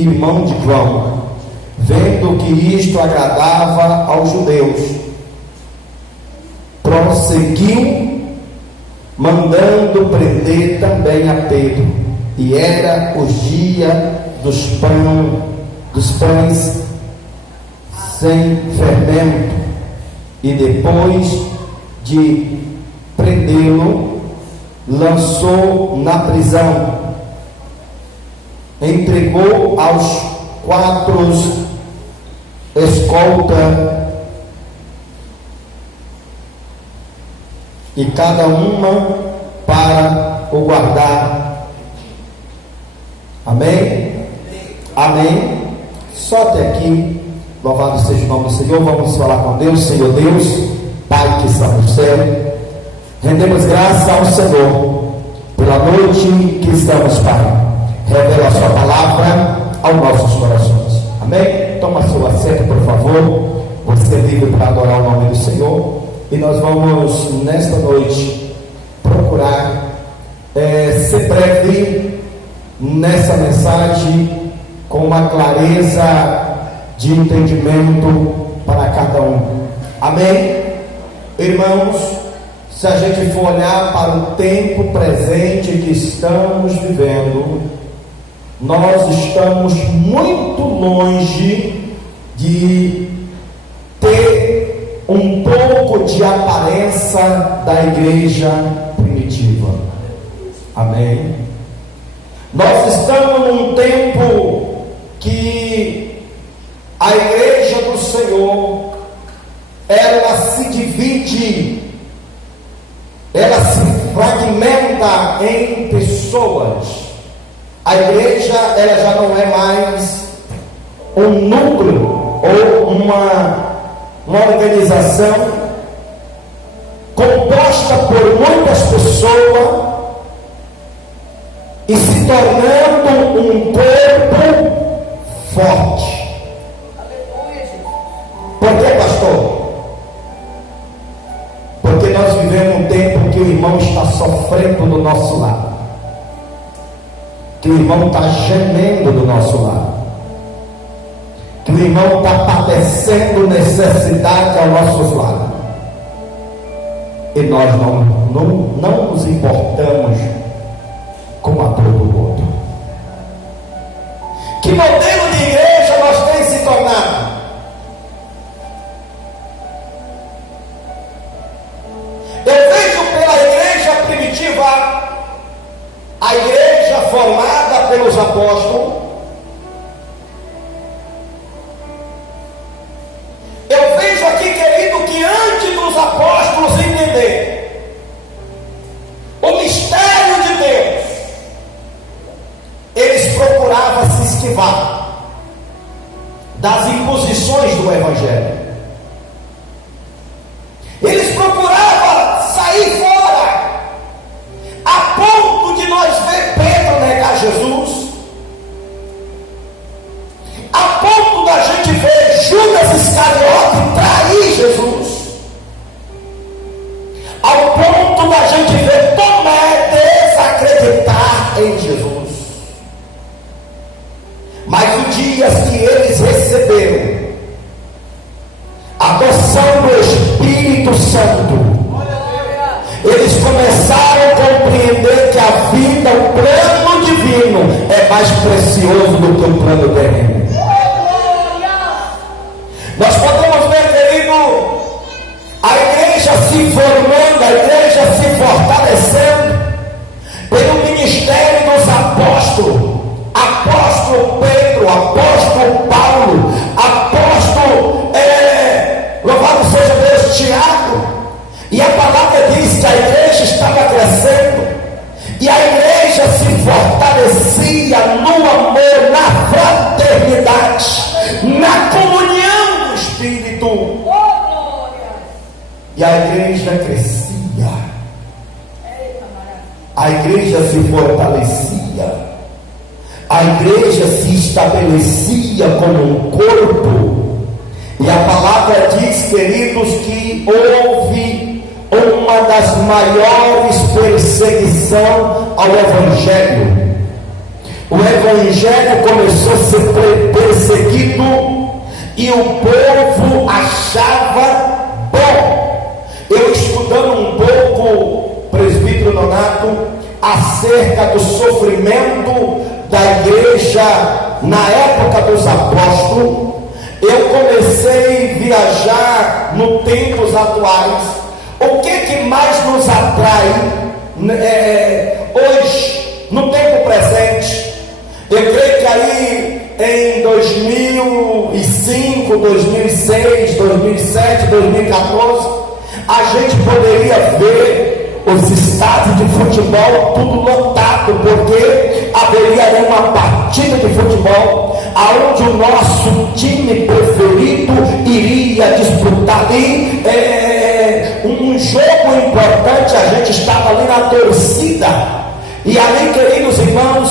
irmão de João, vendo que isto agradava aos judeus, prosseguiu, mandando prender também a Pedro. E era o dia dos pães sem fermento. E depois de prendê-lo, lançou na prisão, entregou aos 4 escoltas, e cada uma para o guardar. Amém? Amém? Só até aqui. Louvado seja o nome do Senhor. Vamos falar com Deus. Senhor Deus, Pai que está no céu, rendemos graça ao Senhor pela noite que estamos, Pai. Revela a sua palavra aos nossos corações. Amém? Toma seu assento, por favor. Você é livre para adorar o nome do Senhor. E nós vamos, nesta noite, procurar ser breve nessa mensagem, com uma clareza de entendimento para cada um. Amém? Irmãos, se a gente for olhar para o tempo presente que estamos vivendo, nós estamos muito longe de ter um pouco de aparência da igreja primitiva. Amém? Nós estamos num tempo que a igreja do Senhor, ela se divide, ela se fragmenta em pessoas. A igreja, ela já não é mais um núcleo ou uma organização composta por muitas pessoas e se tornando um corpo forte. Por que, pastor? Porque nós vivemos um tempo que o irmão está sofrendo do nosso lado, que o irmão está gemendo do nosso lado, que o irmão está padecendo necessidade ao nosso lado, e nós não nos importamos com a dor do outro. Que modelo de igreja nós temos se tornado? Eu vejo pela igreja primitiva, a igreja formada pelos apóstolos. Eu vejo aqui, querido, que antes dos apóstolos entender o mistério de Deus, eles procuravam se esquivar das imposições do Evangelho. Eles procuravam sair fora, a ponto de nós ver Pedro negar Jesus, a ponto da gente ver Judas Iscariote trair Jesus, ao ponto da gente ver Tomé desacreditar em Jesus. Mas os dias que eles receberam a doação do Espírito Santo, eles começaram a compreender que a vida, o plano divino, é mais precioso do que o plano terreno. Nós podemos ver, querido, a igreja se formando, a igreja se fortalecendo pelo ministério dos apóstolos. Apóstolo Pedro, apóstolo Paulo, apóstolo, louvado seja Deus, Tiago. E a palavra diz que a igreja estava crescendo, e a igreja se fortalecia no amor, na fraternidade, na comunhão do Espírito. E a igreja crescia, a igreja se fortalecia, a igreja se estabelecia como um corpo. E a palavra diz, queridos, que houve uma das maiores perseguições ao Evangelho. O Evangelho começou a ser e o povo achava bom. Eu estudando um pouco, presbítero Nonato, acerca do sofrimento da igreja na época dos apóstolos, eu comecei a viajar no tempos atuais. O que mais nos atrai hoje, no tempo presente? Eu creio que aí em 2005, 2006, 2007, 2014, a gente poderia ver os estádios de futebol tudo lotado, porque haveria uma partida de futebol aonde o nosso time preferido iria disputar ali um jogo importante. A gente estava ali na torcida, e ali, queridos irmãos,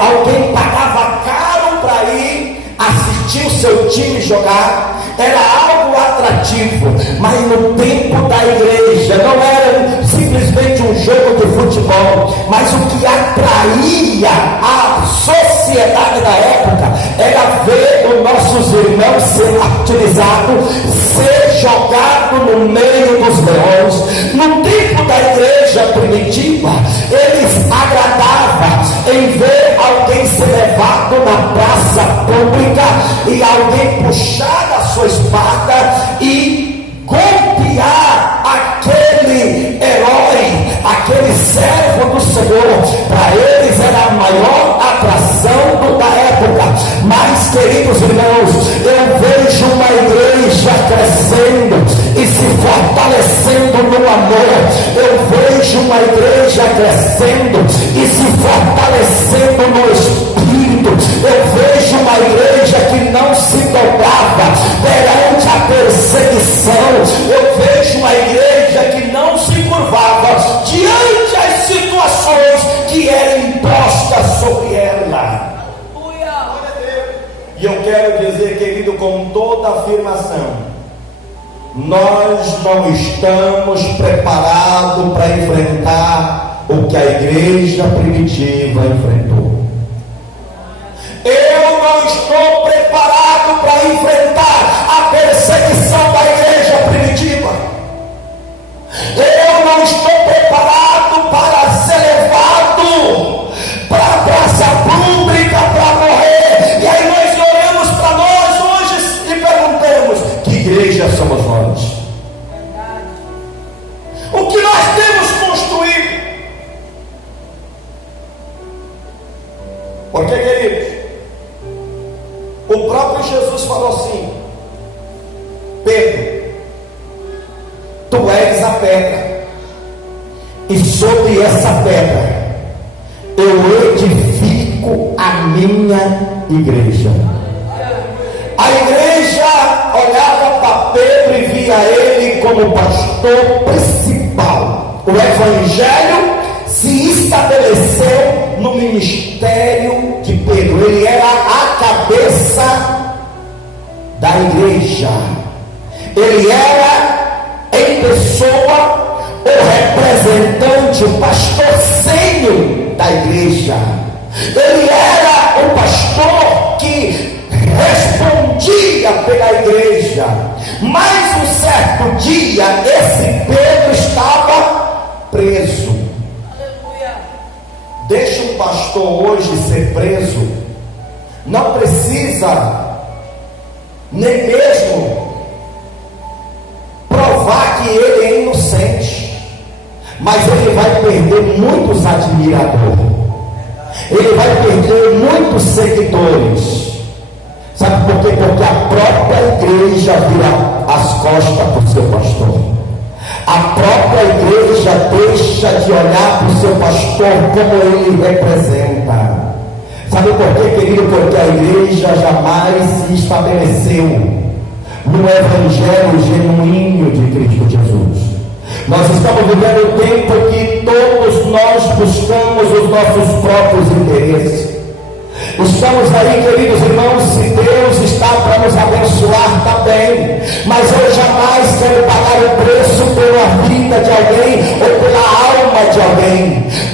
alguém pagava caro para ir assistir o seu time jogar. Era algo atrativo, mas no tempo da igreja não era simplesmente um jogo de futebol, mas o que atraía a sociedade da época era ver os nossos irmãos ser martirizados, ser jogados no meio dos leões. No tempo da igreja primitiva, eles agradavam em ver alguém ser levado na praça pública e alguém puxar a sua espada e golpear aquele herói, aquele servo do Senhor. Para eles era a maior atração da época. Mas, queridos irmãos, eu vejo uma igreja crescendo e se fortalecendo no amor. Eu vejo uma igreja crescendo e se fortalecendo no Espírito. Eu vejo uma igreja que não se dobrava perante a perseguição. Eu vejo uma igreja que não se curvava diante das situações que eram impostas sobre ela. E eu quero dizer, querido, com toda afirmação, nós não estamos preparados para enfrentar o que a igreja primitiva enfrentou. Eu não estou preparado para enfrentar a perseguição da igreja primitiva. Eu não estou preparado para ser levado para a praça pública para morrer. E aí nós olhamos para nós hoje e perguntamos: que igreja somos nós? O que nós temos construído? Porque, queridos, o próprio Jesus falou assim: Pedro, tu és a pedra, e sobre essa pedra eu edifico a minha igreja. A igreja olhava para Pedro e via ele como pastor principal. O evangelho se estabeleceu no ministério de Pedro. Ele era a cabeça da igreja. Ele era em pessoa o representante, o pastor sênior da igreja. Ele era o pastor que respondia pela igreja. Mas um certo dia esse Pedro estava preso. Deixa um pastor hoje ser preso, não precisa nem mesmo provar que ele é inocente, mas ele vai perder muitos admiradores, ele vai perder muitos seguidores. Sabe por quê? Porque a própria igreja vira as costas para o seu pastor. A própria igreja deixa de olhar para o seu pastor como ele representa. Sabe por quê, querido? Porque a igreja jamais se estabeleceu no evangelho genuíno de Cristo Jesus. Nós estamos vivendo um tempo que todos nós buscamos os nossos próprios interesses. Estamos aí, queridos irmãos, se Deus está para nos abençoar, está bem, mas eu jamais quero pagar o preço pela vida de alguém ou pela alma de alguém.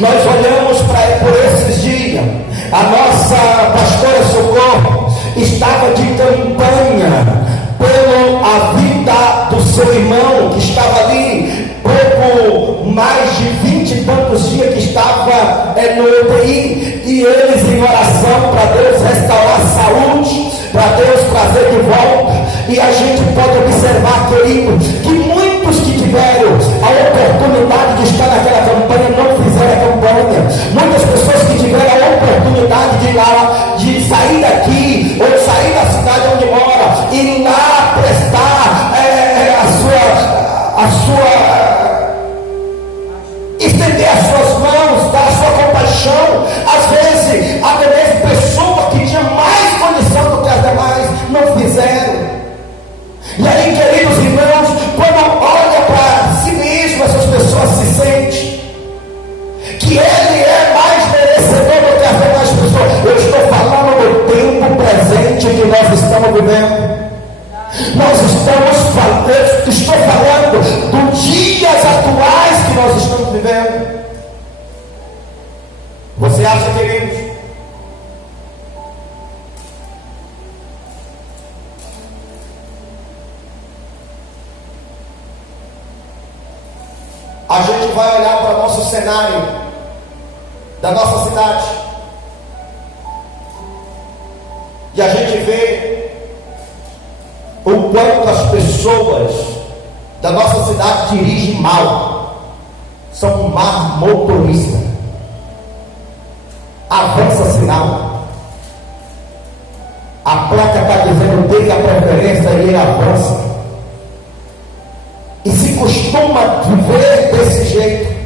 Nós olhamos por esses dias, a nossa pastora Socorro estava de campanha seu irmão que estava ali, pouco mais de 20 e tantos dias que estava no UTI, e eles em oração para Deus restaurar a saúde, para Deus trazer de volta. E a gente pode observar, querido, que muitos que tiveram a oportunidade de estar naquela campanha não fizeram a campanha. Muitas pessoas que tiveram a oportunidade de ir lá, de sair daqui ou sair da cidade onde mora e ir lá prestar a sua estender as suas mãos, dar a sua compaixão. Às vezes, até mesmo pessoas que tinham mais condição do que as demais não fizeram. E aí, queridos irmãos, quando olha para si mesmo, essas pessoas se sentem que ele é mais merecedor do que as demais pessoas. Eu estou falando do tempo presente que nós estamos vivendo. Estou falando dos dias atuais que nós estamos vivendo. Você acha, queridos? A gente vai olhar para o nosso cenário da nossa cidade e a gente vê o quanto as pessoas da nossa cidade dirigem mal, são má motorista, avança sinal, a placa está dizendo dele a preferência e ele avança, e se costuma viver desse jeito.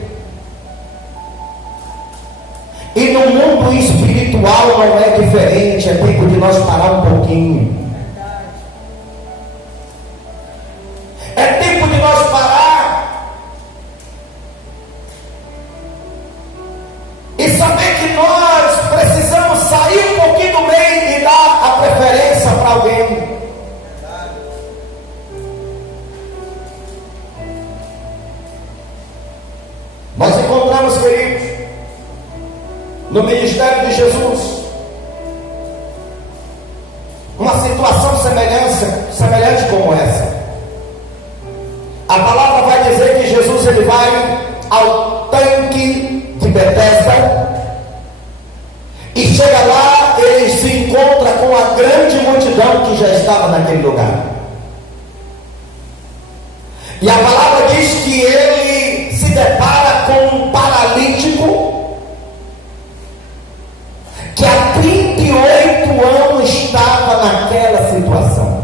E no mundo espiritual não é diferente. É tempo de nós parar um pouquinho. É tempo de nós parar e saber que nós precisamos sair um pouquinho do meio e dar a preferência para alguém. Nós encontramos, queridos, no ministério de Jesus, uma situação semelhante como essa. A palavra vai dizer que Jesus ele vai ao tanque de Betesda e chega lá, ele se encontra com a grande multidão que já estava naquele lugar. E a palavra diz que ele se depara com um paralítico que há 38 anos estava naquela situação.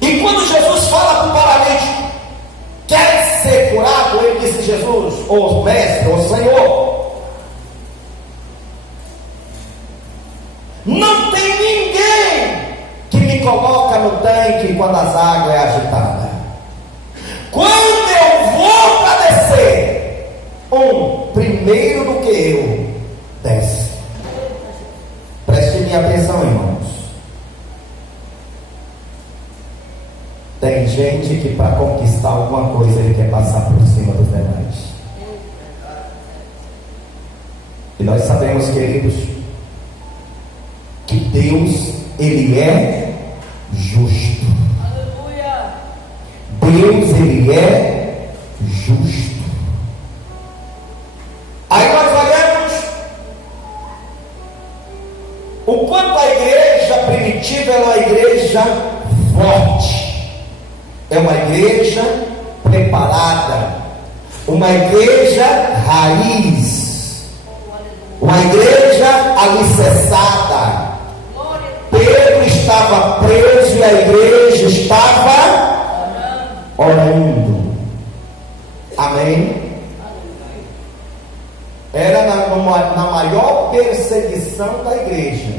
E quando Jesus fala para o paralítico, quer ser curado? Ele disse: Jesus, ou mestre, ou Senhor, não tem ninguém que me coloca no tanque quando as águas é agitada. Quando eu vou para descer, primeiro do que eu desce. Preste minha atenção, irmãos. Tem gente que para conquistar alguma coisa ele quer passar por cima dos demais. E nós sabemos, queridos, que Deus ele é justo. Deus ele é justo. Aí nós olhamos o quanto a igreja primitiva é uma igreja forte, é uma igreja preparada, uma igreja raiz, uma igreja alicerçada. Pedro estava preso e a igreja estava orando. Amém? Era na maior perseguição da igreja,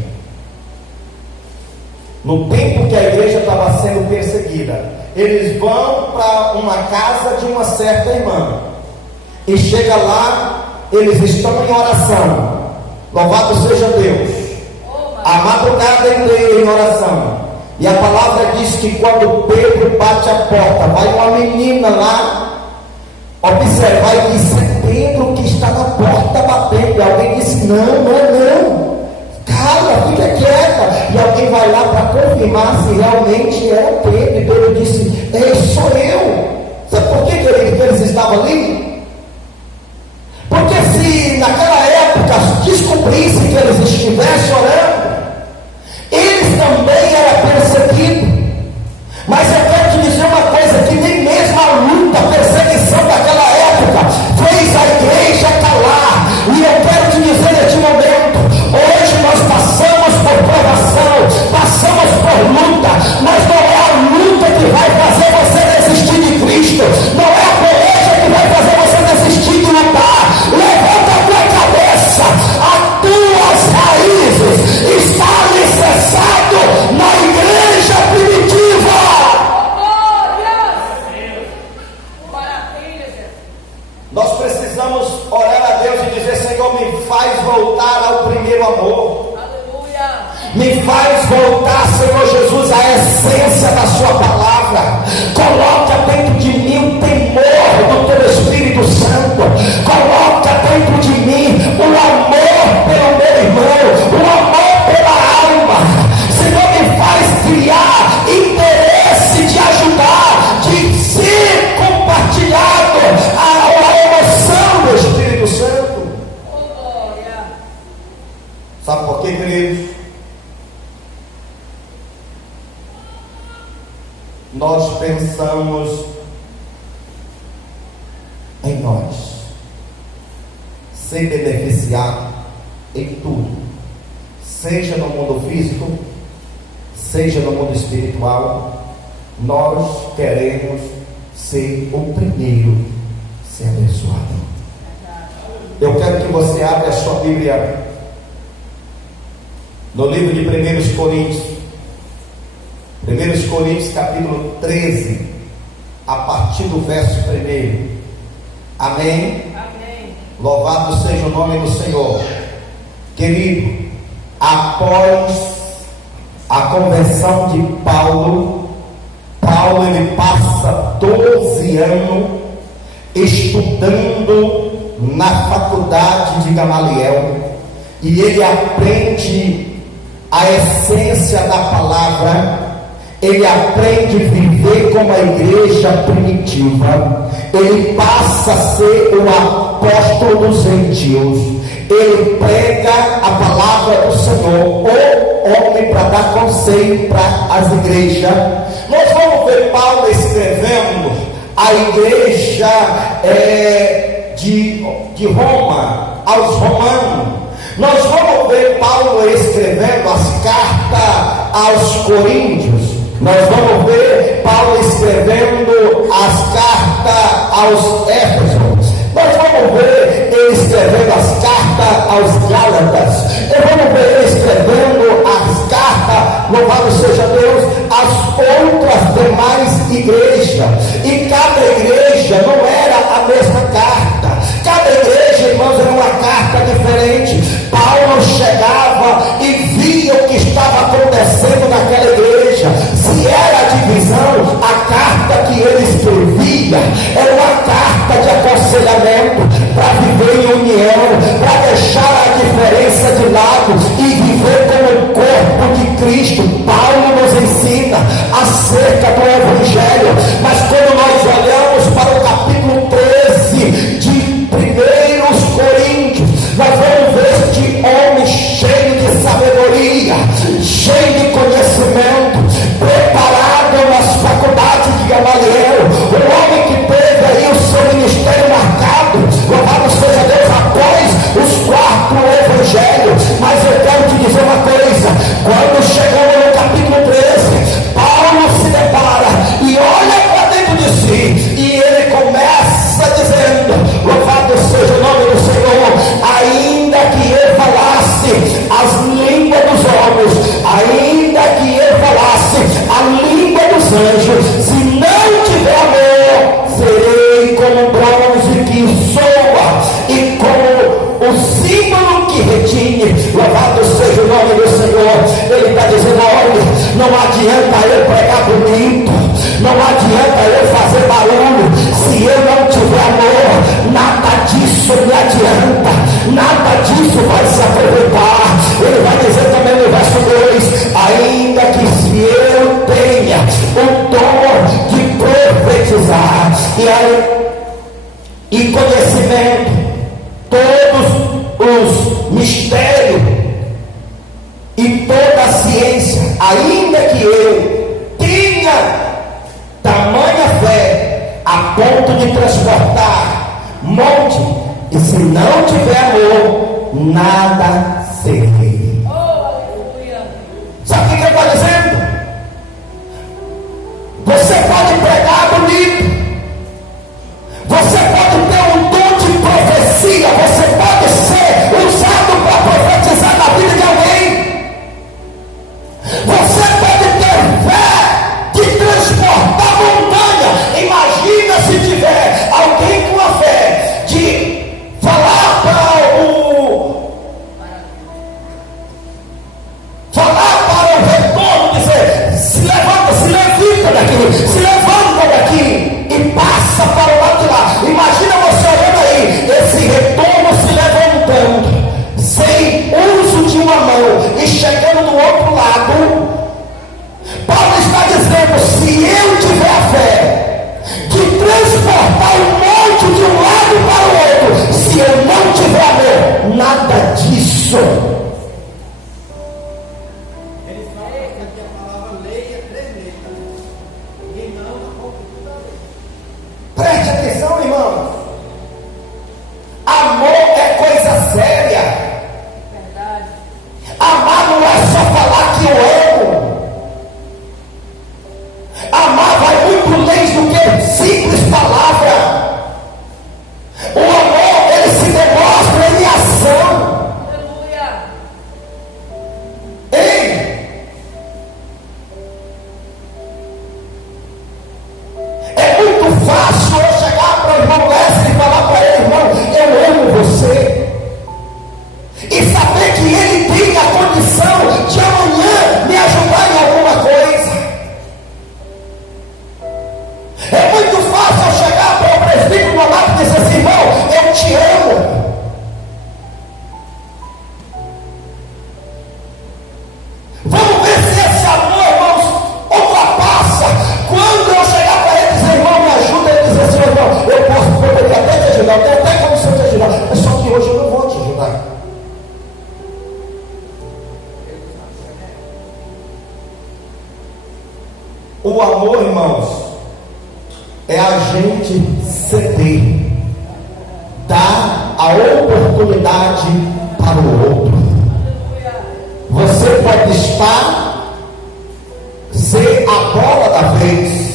no tempo que a igreja estava sendo perseguida. Eles vão para uma casa de uma certa irmã e chega lá, eles estão em oração. Louvado seja Deus. A madrugada inteira em oração. E a palavra diz que quando Pedro bate a porta, vai uma menina lá observar e disse: Pedro que está na porta batendo. E alguém disse: não, não é não, cala, fica quieta. E alguém vai vai lá para confirmar se realmente era Pedro. E Pedro disse: ei, sou eu. Sabe por que eles estavam ali? Porque se naquela época descobrissem que eles estivessem orando, eles também eram perseguidos. Mas eu quero te dizer uma coisa, que nem mesmo a luta, a perseguição daquela época fez a igreja calar. E eu quero te dizer neste momento, hoje nós passamos por provação, passamos por luta, mas não é a luta que vai fazer você desistir de Cristo, não é a peleja que vai fazer você desistir de lutar. Levanta a tua cabeça, as tuas raízes estão alicerçadas na igreja primitiva. Nós precisamos orar a Deus e dizer: Senhor, me faz voltar ao primeiro amor. Aleluia. Me faz voltar, Senhor Jesus, à essência da sua palavra. Coloca dentro de mim o temor do teu Espírito Santo. Coloca dentro de mim o amor pelo meu irmão, o amor pela alma. Senhor, me faz criar interesse de ajudar, de ser compartilhado a emoção do Espírito Santo. Sabe por quê, queridos? Nós pensamos em nós, ser beneficiado em tudo, seja no mundo físico, seja no mundo espiritual. Nós queremos ser o primeiro a ser abençoado. Eu quero que você abra a sua Bíblia no livro de 1 Coríntios, 1 Coríntios capítulo 13, a partir do verso 1. Amém? Amém. Louvado seja o nome do Senhor. Querido, após a conversão de Paulo ele passa 12 anos estudando na faculdade de Gamaliel, e ele aprende a essência da palavra, ele aprende a viver como a igreja primitiva, ele passa a ser o apóstolo dos gentios, ele prega a palavra do Senhor, o homem para dar conselho para as igrejas. Nós vamos ver Paulo escrevendo a igreja de Roma, aos romanos. Nós vamos ver Paulo escrevendo as cartas aos coríntios. Nós vamos ver Paulo escrevendo as cartas aos éfesos. Nós vamos ver ele escrevendo as cartas aos gálatas. Nós vamos ver ele escrevendo as cartas, louvado seja Deus, às outras demais igrejas. E cada igreja não era a mesma carta. Cada igreja, irmãos, era uma carta diferente. Paulo chegava e via o que estava acontecendo naquela igreja. Se era divisão, a carta que ele escrevia era uma carta de aconselhamento para viver em união, para deixar a diferença de lado e viver como o corpo de Cristo. Paulo nos ensina acerca do Evangelho. Mas quando nós olhamos para o capítulo 13 de 1 Coríntios, nós vamos ver este homem cheio de sabedoria, cheio de conhecimento, preparado nas faculdades de Gamaliel, um homem que teve aí o seu ministério marcado, louvado seja Deus, após os 4 evangelhos. Mas eu quero te dizer uma coisa: quando chegamos no capítulo 13, Paulo se depara e olha para dentro de si, e ele começa dizendo: louvado seja o nome do Senhor, ainda que eu falasse as línguas dos homens, ainda que eu falasse a língua dos anjos, se não tiver amor, serei como bronze que soa e como o símbolo que retine. Louvado seja o nome do Senhor. Ele está dizendo: olha, não adianta eu pregar bonito, não adianta eu fazer barulho, se eu não tiver amor, nada disso me adianta, nada disso vai se aproveitar. Ele vai dizer também no verso 2: ainda mistério e toda a ciência, ainda que eu tenha tamanha fé a ponto de transportar monte, e se não tiver amor, nada serei. Sabe o que ele está dizendo? Você pode pregar bonito, você pode ter um dom de profecia, você pode ser usado para profetizar na vida de alguém, você pode ter fé de transportar montanha. Imagina se tiver alguém com a fé de falar para o retorno, dizer: se levanta, se levita daqui, se levanta daqui e passa para o lado de lá. Imagina você olhando aí, esse retorno se levantando, sem uso de uma mão e chegando do outro lado. Paulo está dizendo: se eu tiver a fé de transportar um monte de um lado para o outro, se eu não tiver amor, nada disso. Ele fala que a palavra lei é tremenda. Ninguém não na boca toda lei. Preste atenção, irmãos. Amor é coisa séria. Verdade. Amar não é só falar que eu amo. Amar vai muito além do que simples palavra. O amor, ele se demonstra em ação. Aleluia. Ei! É muito fácil eu chegar para o irmão Wesley e falar para ele: irmão, eu amo você. E saber que ele tem a condição de amanhã me ajudar em alguma coisa. É muito fácil eu chegar para o presbítero do lado e dizer assim: irmão, eu te amo. Vamos ver se esse amor, irmãos, ultrapassa. Quando eu chegar para ele e dizer: irmão, me ajuda, ele dizer assim: irmão, eu poderia até te ajudar, eu tenho até condição de te ajudar, mas só que hoje eu não vou te ajudar. O amor, irmãos, é a gente ceder, dar a oportunidade para o outro. Você pode ser a bola da vez,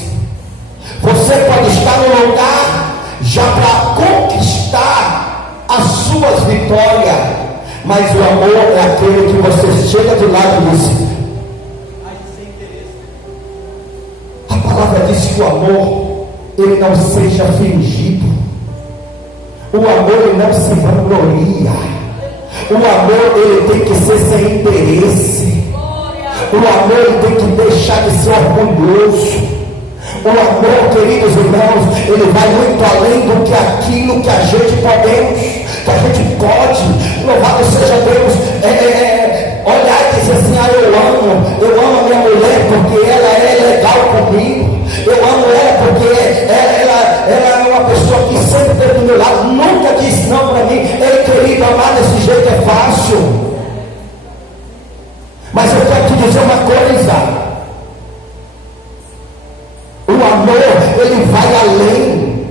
você pode estar no lugar já para conquistar as suas vitórias, mas o amor é aquele que você chega do lado e diz: a palavra diz que o amor, ele não seja fingido. O amor, ele não se vangloria. O amor, ele tem que ser sem interesse. O amor, ele tem que deixar de ser orgulhoso. O amor, queridos irmãos, ele vai muito além do que aquilo que a gente podemos, que a gente pode. Louvado seja Deus. Olhar e dizer assim: eu amo a minha mulher porque ela é legal comigo. Eu amo ela porque ela é uma pessoa que sempre esteve do meu lado, nunca disse não para mim. Ei, querido, amar desse jeito é fácil. Mas eu quero te dizer uma coisa: o amor, ele vai além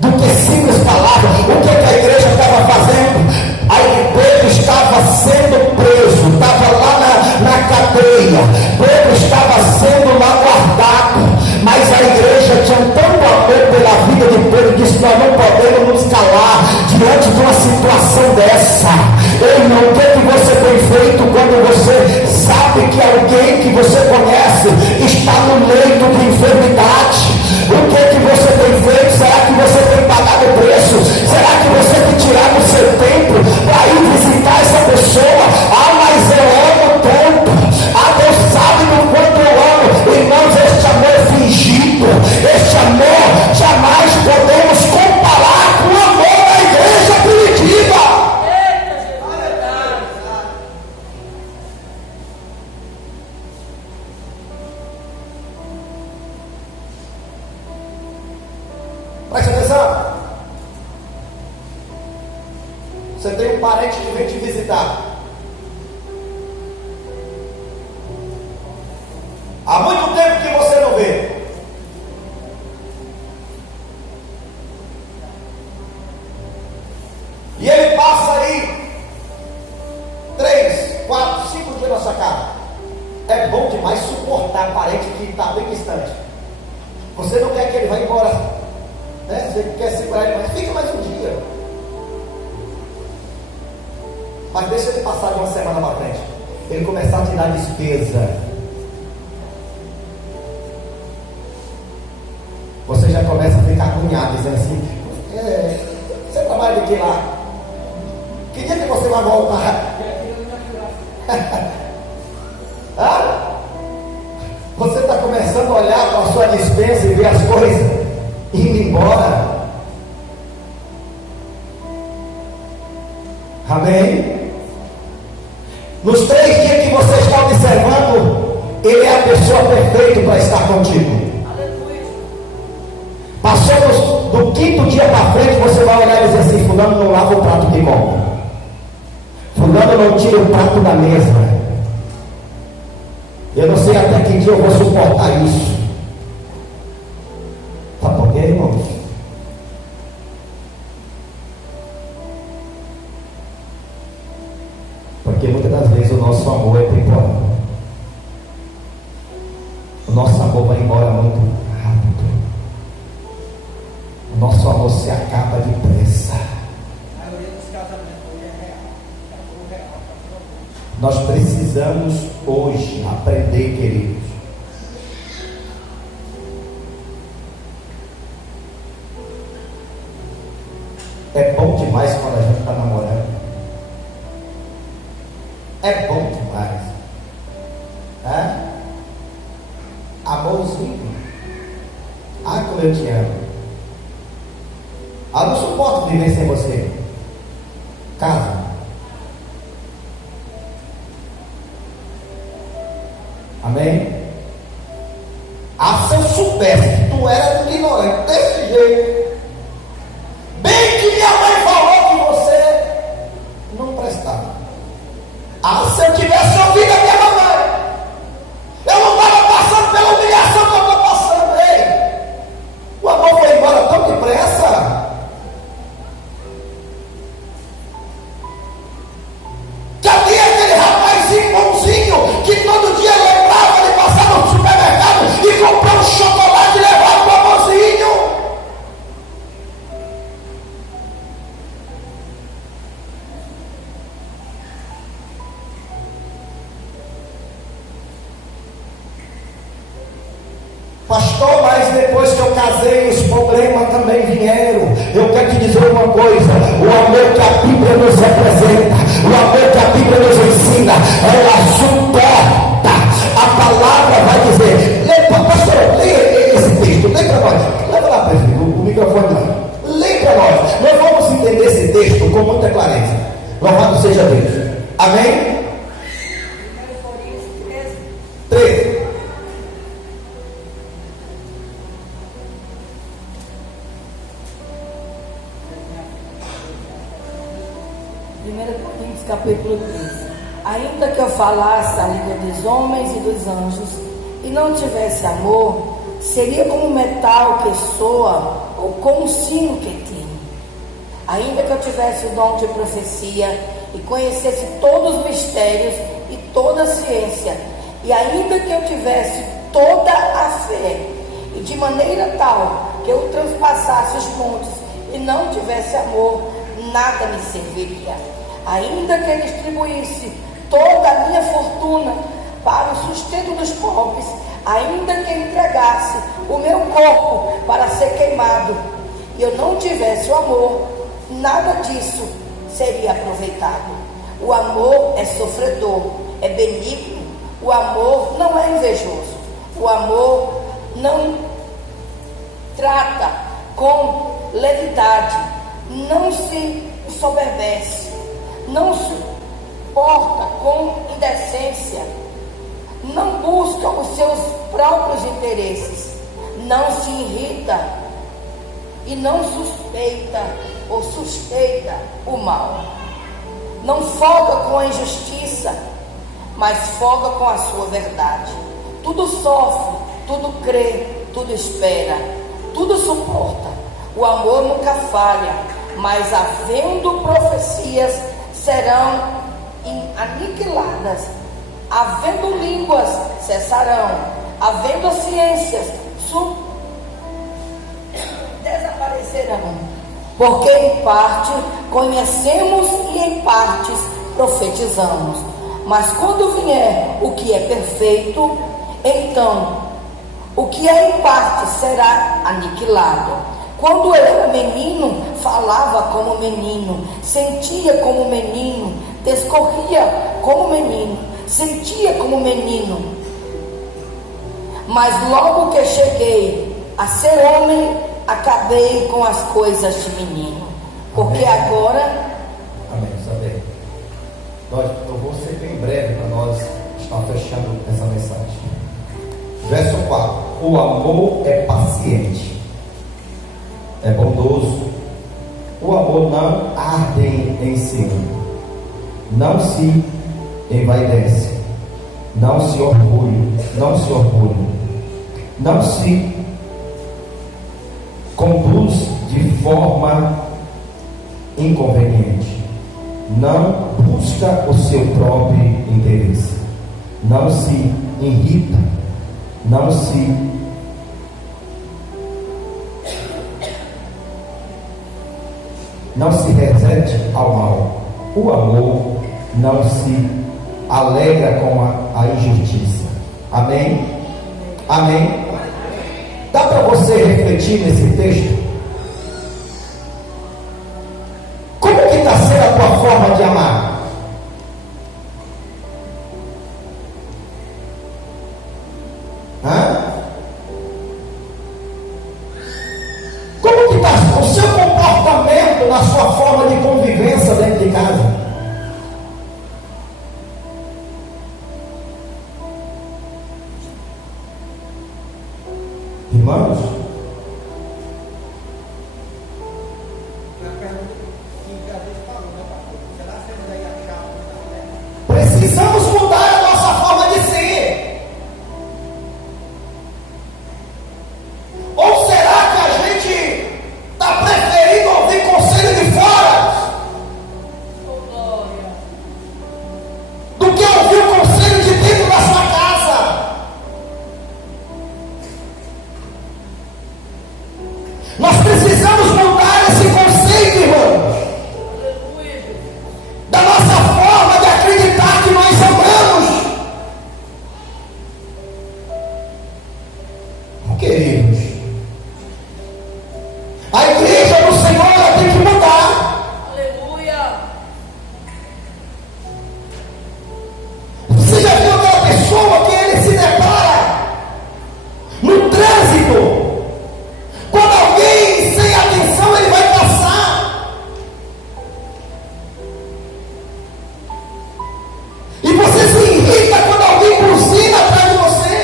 do que simples palavras. O que a igreja estava fazendo? A igreja estava sendo preso, estava lá na cadeia, Pedro estava sendo lá guardado, mas a igreja tinha tanto amor pela vida de Pedro, disse: nós não podemos nos calar diante de uma situação dessa. Ei, irmão, o que você tem feito quando você sabe que alguém que você conhece está no leito de enfermidade? O que você tem feito? Será que você tem pagado o preço? Será que você tem tirado o seu tempo para ir visitar essa pessoa? Ah, mas eu amo tanto. Ah, Deus sabe do quanto eu amo. Irmãos, este amor é fingido. Este amor jamais podemos comparar com o amor da igreja primitiva. Preste atenção. Você tem tem um parente que vem te visitar. Há muito tempo que você não vê. E ele passa aí 3, 4, 5 dias na sua casa. É bom demais suportar parente que está bem distante. Você não quer que ele vá embora, né? Você quer segurar ele, mas fica mais um dia. Mas deixa ele passar de uma semana para frente. Ele começar a tirar despesa. Você já começa a ficar agoniado, dizendo assim: você trabalha de que lá? Que dia que você vai voltar? Você está começando a olhar para a sua despensa e ver as coisas indo embora. Amém? Nos 3 dias que você está observando, ele é a pessoa perfeita para estar contigo. Passamos do 5º dia para frente, você vai olhar e dizer assim: fulano não lava o prato que come, fulano não tira o prato da mesa. Eu não sei até que dia eu vou suportar isso. Tá por quê, irmãos? Porque muitas das vezes o nosso amor é temporário. O nosso amor vai embora muito rápido. O nosso amor se acaba depressa. A maioria dos casamentos hoje é real. Tá tudo real, tá tudo bom. Nós precisamos hoje aprender, queridos. É bom demais quando a gente está namorando. É bom demais. Amorzinho. Ai, como eu te amo. Não suporto viver sem você. Casa. Amém? Se eu soubesse que tu era ignorante desse jeito, bem que minha mãe falou que você não prestava. Se eu tivesse ouvido a minha mamãe, eu não estava passando pela humilhação que eu estou passando. Ei, o amor foi embora tão depressa. Cadê aquele rapazinho bonzinho que todo dia lembrava de passar no supermercado e comprar um chocolate e levar para o amorzinho? Pastor, mas depois que eu casei, os problemas também vieram. Eu quero te dizer uma coisa: o amor que a Bíblia nos representa, o amor que a Bíblia nos ensina, ela suporta. A palavra vai dizer, pastor, leia esse texto, leia para nós. Leva lá, presbítero, o microfone lá. Leia para nós. Nós vamos entender esse texto com muita clareza. Louvado seja Deus. Amém? 13. Capítulo 13. Ainda que eu falasse a língua dos homens e dos anjos e não tivesse amor, seria como metal que soa ou como um sino que tine. Ainda que eu tivesse o dom de profecia e conhecesse todos os mistérios e toda a ciência, e ainda que eu tivesse toda a fé, e de maneira tal que eu transpassasse os montes e não tivesse amor, nada me serviria. Ainda que eu distribuísse toda a minha fortuna para o sustento dos pobres, ainda que eu entregasse o meu corpo para ser queimado, e eu não tivesse o amor, nada disso seria aproveitado. O amor é sofredor, é benigno, o amor não é invejoso, o amor não trata com leviandade, não se ensoberbece, não se porta com indecência, não busca os seus próprios interesses, não se irrita e não suspeita ou suspeita o mal. não folga com a injustiça, mas folga com a sua verdade. Tudo sofre, tudo crê, tudo espera, tudo suporta. O amor nunca falha, mas havendo profecias serão aniquiladas, havendo línguas cessarão, havendo ciências desaparecerão, porque em parte conhecemos e em partes profetizamos. Mas quando vier o que é perfeito, então o que é em parte será aniquilado. Quando eu era menino, falava como menino, sentia como menino, discorria como menino, sentia como menino. Mas logo que cheguei a ser homem, acabei com as coisas de menino. Porque Amém. Agora... Amém, Isabel. Eu vou ser bem breve para nós estar fechando essa mensagem. Verso 4. O amor é paciente, é bondoso. O amor não arde em ciúme, não se envaidece, não se orgulha, não se conduz de forma inconveniente, não busca o seu próprio interesse, não se irrita, não se resiste ao mal. O amor não se alegra com a injustiça. Amém? Amém? Dá para você refletir nesse texto? Como que está sendo a tua forma de amar? Como que está o seu comportamento na sua forma de convivência dentro de casa? Irmãos, precisamos mudar a nossa forma de ser. Ou será que a gente está preferindo ouvir conselho de fora do que ouvir o conselho de dentro da sua casa? Nós precisamos mudar esse conceito, irmãos, da nossa forma de acreditar que nós amamos. Queridos, a igreja do Senhor ela tem que mudar. Aleluia! Você já viu aquela pessoa que ele se depara no trânsito? Quando alguém sem atenção ele vai passar, e você se irrita quando alguém buzina atrás de você.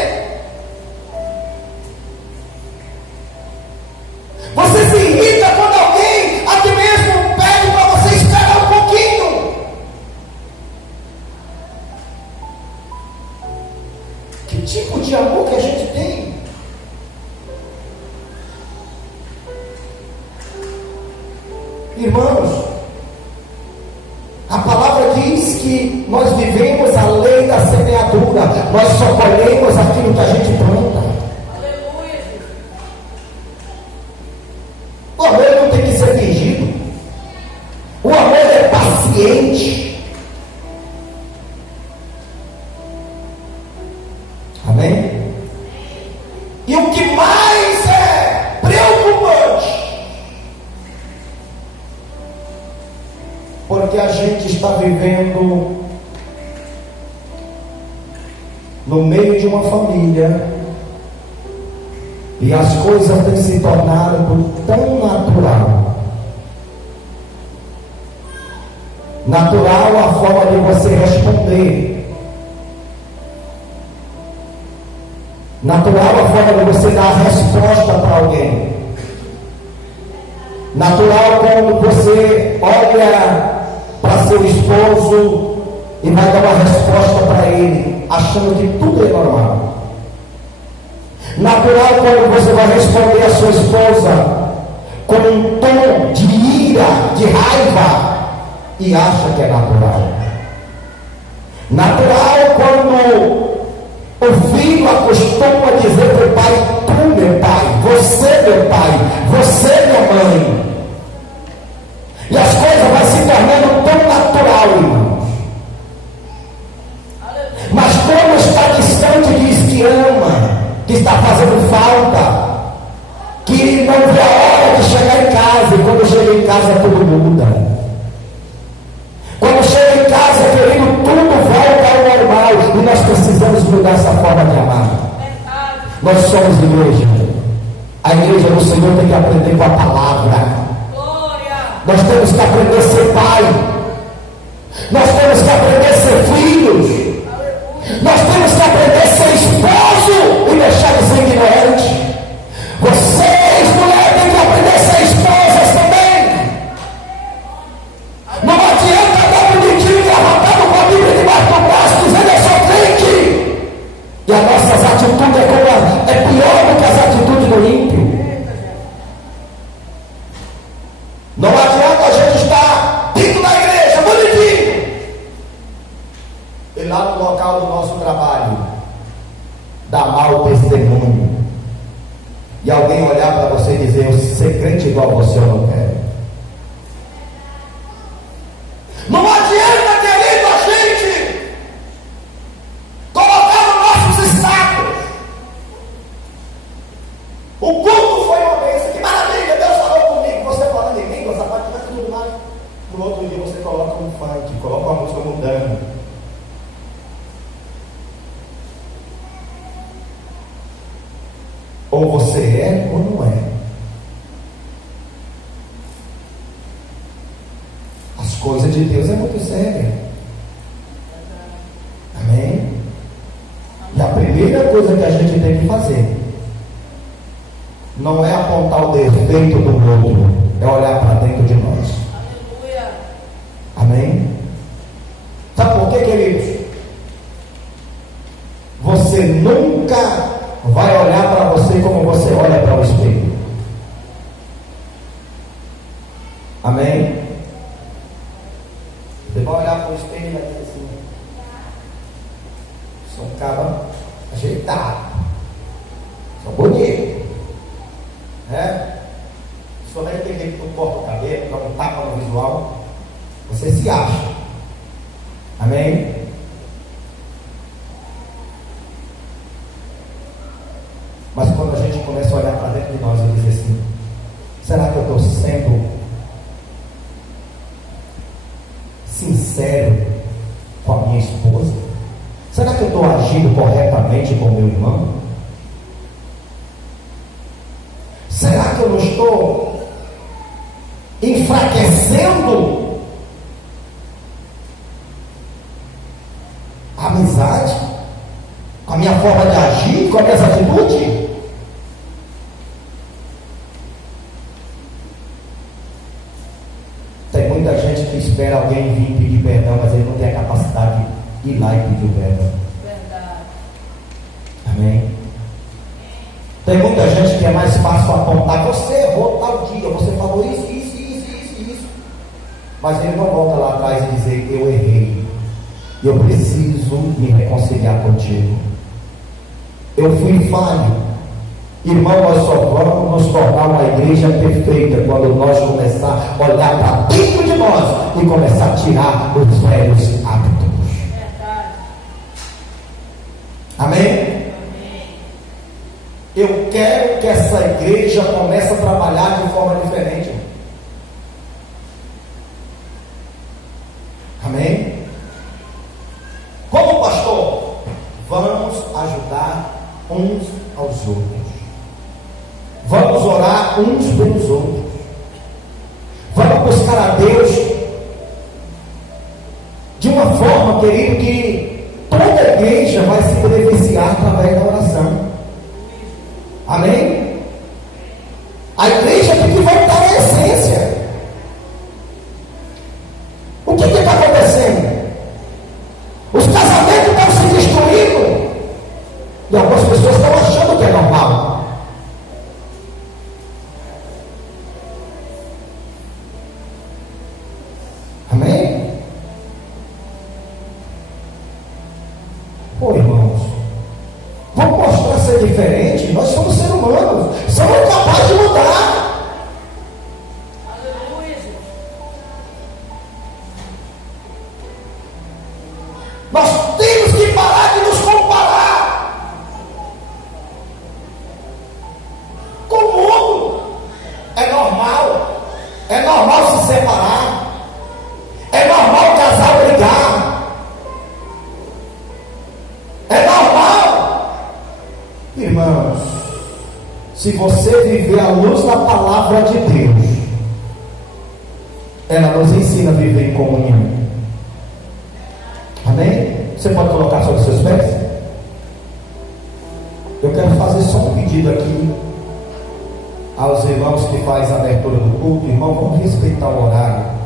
Você se irrita quando alguém aqui mesmo pede para você esperar um pouquinho. Que tipo de amor que a gente tem? Irmãos, a palavra diz que nós vivemos a lei da semeadura, nós só colhemos aquilo que a gente planta. Aleluia! O amor não tem que ser fingido, o amor é paciente. Amém? E o que mais é preocupante, porque a gente está vivendo no meio de uma família e as coisas têm se tornado tão natural a forma de você responder, natural a forma de você dar a resposta para alguém, natural quando você olha para para seu esposo e vai dar uma resposta para ele, achando que tudo é normal. Natural quando você vai responder a sua esposa com um tom de ira, de raiva, e acha que é natural. Natural quando o filho acostuma dizer para o pai: tu meu pai, você meu pai, você minha mãe. E as coisas vão se tornando tão natural, irmãos. Mas como está distante, diz que ama, que está fazendo falta, que não vê a hora de chegar em casa, e quando chega em casa tudo muda. Quando chega em casa, querido, tudo volta ao normal, e nós precisamos mudar essa forma de amar. Nós somos igreja. A igreja do Senhor tem que aprender com a palavra. Nós temos que aprender a ser pai. Nós temos que aprender a ser filhos. Nós temos que aprender a ser esposo e deixar de ser ignorante. Vocês, mulheres, têm que aprender a ser esposas também. Não adianta dar bonitinho e arrancando com a Bíblia debaixo do braço, dizendo eu sou crente. E as nossas atitudes é pior do que as atitudes do ímpio. Não adianta a gente estar dentro da igreja, bonitinho, e lá no local do nosso trabalho dar mau testemunho, e alguém olhar para você e dizer: eu ser crente igual você, eu não quero. Não adianta, querido, a gente colocar nos nossos status: o culto foi uma bênção, que maravilha, Deus falou comigo, você falando em língua, essa parte vai tudo mais. No outro dia você coloca um funk, coloca uma música mudando. Ou você é ou não é. As coisas de Deus é muito séria. Amém? E a primeira coisa que a gente tem que fazer não é apontar o defeito do outro, é olhar para dentro de nós. Aleluia. Amém? Sabe por quê, queridos? Você nunca vai olhar para você como você olha para o espelho. Amém? Você vai olhar para o espelho e vai dizer assim: sou um cara ajeitado, sou bonito, né? Só vai entender que tu corta o cabelo, dá um tapa no visual, você se acha. Amém? Mas quando a gente começa a olhar para dentro de nós e dizer assim: será que eu estou sendo sincero com a minha esposa? Será que eu estou agindo corretamente com o meu irmão? Será que eu não estou enfraquecendo a amizade, com a minha forma de agir, com as minhas atitudes? Tem muita gente que espera alguém vir pedir perdão, mas ele não tem a capacidade de ir lá e pedir o perdão. Verdade. Amém? Tem muita gente que é mais fácil apontar: você errou tal dia, você falou isso. Mas ele não volta lá atrás e dizer: eu errei, eu preciso me reconciliar contigo, eu fui falho. Irmão, nós só vamos nos tornar uma igreja perfeita quando nós começar a olhar para dentro de nós e começar a tirar os velhos hábitos. Verdade. Amém? Eu quero que essa igreja comece a trabalhar de forma diferente. Amém? Como pastor, vamos ajudar uns aos outros. Vamos orar uns pelos outros. Vamos buscar a Deus de uma forma, querido, que toda a igreja vai se beneficiar através da oração. Amém? A igreja tem que voltar à essência. O que Pô, irmãos, vamos mostrar ser diferente. Nós somos seres humanos, somos capazes de mudar. Aleluia, Jesus. Nós temos que parar de nos comparar com o mundo. É normal se separar, é normal o casal brigar, é normal. Irmãos, se você viver à luz da palavra de Deus, ela nos ensina a viver em comunhão. Amém? Você pode colocar sobre os seus pés? Eu quero fazer só um pedido aqui aos irmãos que fazem a abertura do culto. Irmão, vamos respeitar o horário.